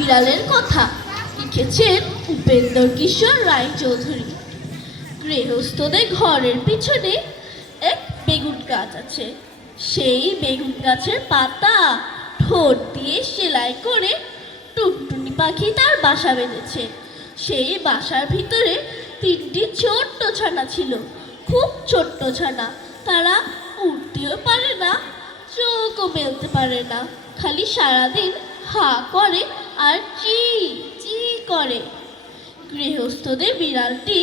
বিড়ালের কথা, লিখেছেন উপেন্দ্র কিশোর রায়চৌধুরী। গৃহস্থদের ঘরের পিছনে এক বেগুন গাছ আছে। সেই বেগুন গাছের পাতা ঠোঁট দিয়ে সেলাই করে টুনটুনি পাখি তার বাসা বেঁধেছে। সেই বাসার ভিতরে 3টি ছোট্ট ছানা ছিল, খুব ছোট্ট ছানা। তারা উঠতেও পারে না, চোখও মেলতে পারে না, খালি সারাদিন হা করে আর চি চি করে। গৃহস্থদের বিড়ালটি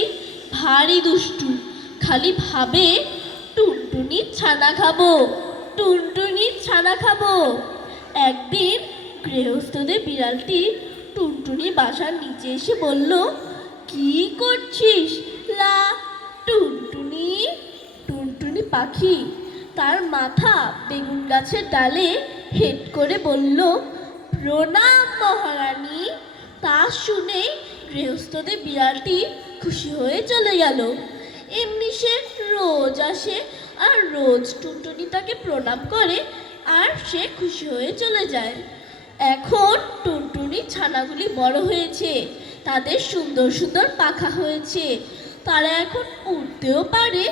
ভারী দুষ্টু, খালি ভাবে টুনটুনির ছানা খাবো, টুনটুনির ছানা খাবো। একদিন গৃহস্থদের বিড়ালটি টুনটুনি বাসার নিচে এসে বলল, কি করছিস লা টুনটুনি? টুনটুনি পাখি তার মাথা বেগুন গাছের ডালে হেট করে বলল, প্রণাম মহারানী। তা শুনে গৃহস্থদের বিড়ালটি খুশি হয়ে চলে গেল। এমনি সে রোজ আসে আর রোজ টুনটুনি তাকে প্রণাম করে আর সে খুশি হয়ে চলে যায়। এখন টুনটুনির ছানাগুলি বড় হয়েছে, তাদের সুন্দর সুন্দর পাখা হয়েছে, তারা এখন উড়তেও পারে,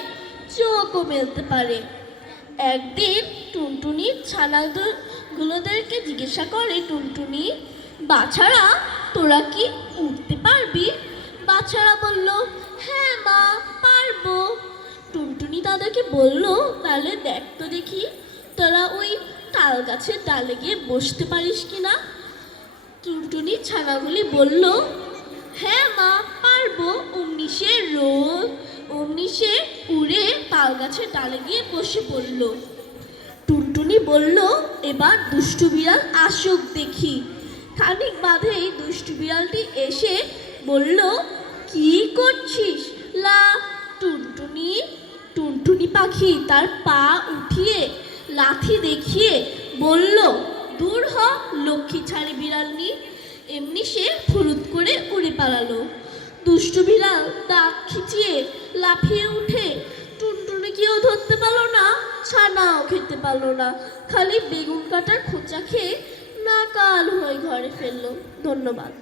চোখও মেলতে পারে। একদিন টুনটুনি ছানাগুলোদেরকে জিজ্ঞাসা করে, টুনটুনি বাছারা, তোরা কি উঠতে পারবি? বাছারা বলল, হ্যাঁ মা, পারবো। টুনটুনি তাদেরকে বলল, তাহলে দেখ তো দেখি তোরা ওই তাল গাছের ডালে গিয়ে বসতে পারিস কিনা। টুনটুনি ছানাগুলি বলল, হ্যাঁ মা, পারবো। অমনি সে উড়ে তাল গাছের ডালে গিয়ে বসে পড়ল। টুনটুনি বলল, এবার দুষ্টু বিড়াল আসুক দেখি। খানিক বাদেই দুষ্টু বিড়ালটি এসে বলল, কি করছিস লা টুনটুনি? টুনটুনি পাখি তার পা উঠিয়ে লাথি দেখিয়ে বলল, দূর হ লক্ষ্মী ছাড়ি বিড়ালনি। এমনি সে ফুরুত করে উড়ে পালালো। দুষ্টু বিড়াল দাঁত খিচিয়ে লাফিয়ে উঠে টুনটুনিকেও ধরতে পারলো না, ছানাও খেতে পারলো না, খালি বেগুন কাটার খোঁচা খেয়ে নাকাল হয়ে ঘরে ফেললো। ধন্যবাদ।